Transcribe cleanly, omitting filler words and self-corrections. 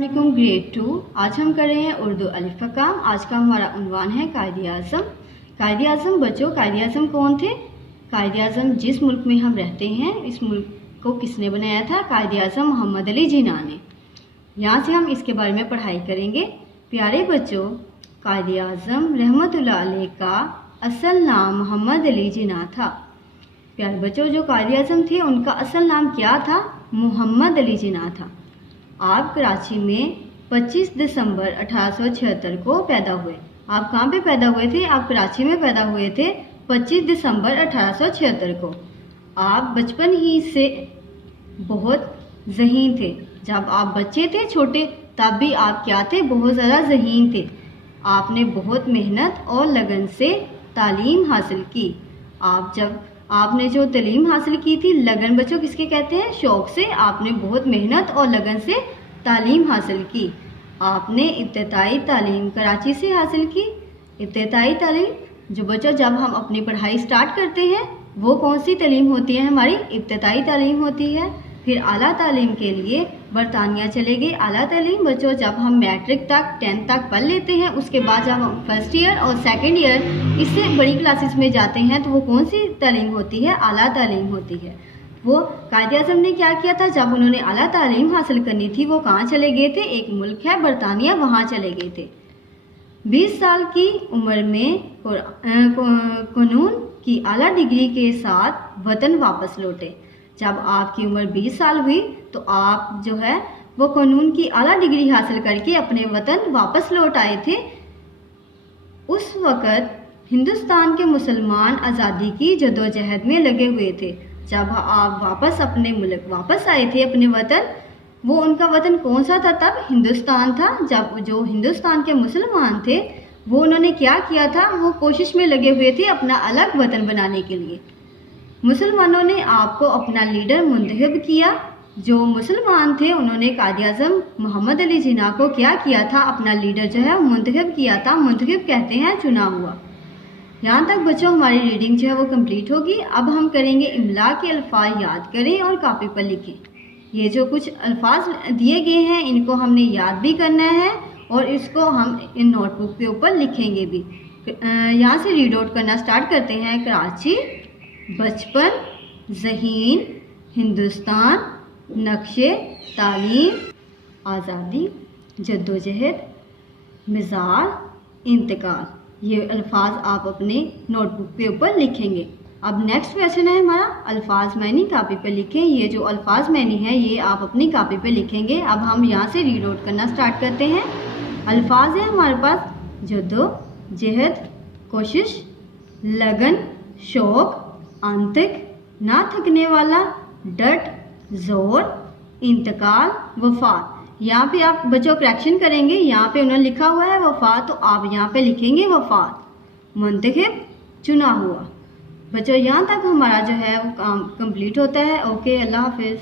अस्सलामुअलैकुम ग्रेड 2। आज हम कर रहे हैं उर्दू अलिफ का काम। आज का हमारा उन्वान है कायदे आज़म। कायदे आज़म बच्चों, कायदे आज़म कौन थे? कायदे आज़म जिस मुल्क में हम रहते हैं, इस मुल्क को किसने बनाया था? कायदे आज़म मोहम्मद अली जिन्ना ने। यहाँ से हम इसके बारे में पढ़ाई करेंगे। प्यारे बच्चों, कायदे आज़म रहमतुल्लाह अलैह का असल नाम मोहम्मद अली जिन्ना था। प्यारे बच्चों, जो कायदे आज़म थे उनका असल नाम क्या था? मोहम्मद अली जिन्ना था। आप कराची में 25 दिसंबर 1876 को पैदा हुए। आप कहाँ पे पैदा हुए थे? आप कराची में पैदा हुए थे 25 दिसंबर 1876 को। आप बचपन ही से बहुत ज़हीन थे। जब आप बच्चे थे छोटे, तब भी आप क्या थे? बहुत ज़्यादा ज़हीन थे। आपने बहुत मेहनत और लगन से तालीम हासिल की। आपने जो तालीम हासिल की थी, लगन बच्चों किसके कहते हैं? शौक़ से। आपने बहुत मेहनत और लगन से तालीम हासिल की। आपने इब्तिदाई तालीम कराची से हासिल की। इब्तिदाई तालीम जो बच्चों, जब हम अपनी पढ़ाई स्टार्ट करते हैं, वो कौन सी तालीम होती है? हमारी इब्तिदाई तालीम होती है। फिर आला तालीम के लिए बरतानिया चले गए। आला तालीम बच्चों, जब हम मैट्रिक तक 10th तक पढ़ लेते हैं, उसके बाद जब हम फर्स्ट ईयर और सेकंड ईयर इससे बड़ी क्लासेस में जाते हैं, तो वो कौन सी तालीम होती है? आला तालीम होती है। वो कायदे आज़म ने क्या किया था? जब उन्होंने आला तालीम हासिल करनी थी, वो कहाँ चले गए थे? एक मुल्क है बरतानिया, वहाँ चले गए थे। 20 साल की उम्र में कानून की आला डिग्री के साथ वतन वापस लौटे। जब आपकी उम्र 20 साल हुई, तो आप जो है वो कानून की आला डिग्री हासिल करके अपने वतन वापस लौट आए थे। उस वक़्त हिंदुस्तान के मुसलमान आज़ादी की जदोजहद में लगे हुए थे। जब आप वापस अपने मुल्क वापस आए थे, अपने वतन, वो उनका वतन कौन सा था? तब हिंदुस्तान था। जब जो हिंदुस्तान के मुसलमान थे, वो उन्होंने क्या किया था? वो कोशिश में लगे हुए थे अपना अलग वतन बनाने के लिए। मुसलमानों ने आपको अपना लीडर मुंतखब किया। जो मुसलमान थे, उन्होंने कायदे आज़म मोहम्मद अली जिन्ना को क्या किया था? अपना लीडर जो है मुंतखब किया था। मुंतखब कहते हैं चुना हुआ। यहाँ तक बच्चों हमारी रीडिंग जो है वो कंप्लीट होगी। अब हम करेंगे इमला के अल्फाज याद करें और कापी पर लिखें। ये जो कुछ अल्फाज दिए गए हैं, इनको हमने याद भी करना है और इसको हम इन नोटबुक के ऊपर लिखेंगे भी। यहाँ से रीड आउट करना स्टार्ट करते हैं। कराची, बचपन, ज़हीन, हिंदुस्तान, नक्शे तालीम, आज़ादी, जद्दोजहद, मिज़ाज, इंतकाल। ये अल्फाज आप अपने नोटबुक पे ऊपर लिखेंगे। अब नेक्स्ट क्वेश्चन है हमारा, अल्फाज मैनी कापी पे लिखें। ये जो अल्फाज मैनी है, ये आप अपनी कापी पे लिखेंगे। अब हम यहाँ से रीड आउट करना स्टार्ट करते हैं। अल्फाज है हमारे पास जद्दोजहद, कोशिश, लगन, शौक़, आंतक, ना थकने वाला, डट, जोर, इंतकाल, वफात। यहाँ पे आप बच्चों करेक्शन करेंगे। यहाँ पे उन्होंने लिखा हुआ है वफात, तो आप यहाँ पे लिखेंगे वफात। मुंतखब, चुना हुआ। बच्चों यहाँ तक हमारा जो है वो काम कंप्लीट होता है। ओके, अल्लाह हाफिज़।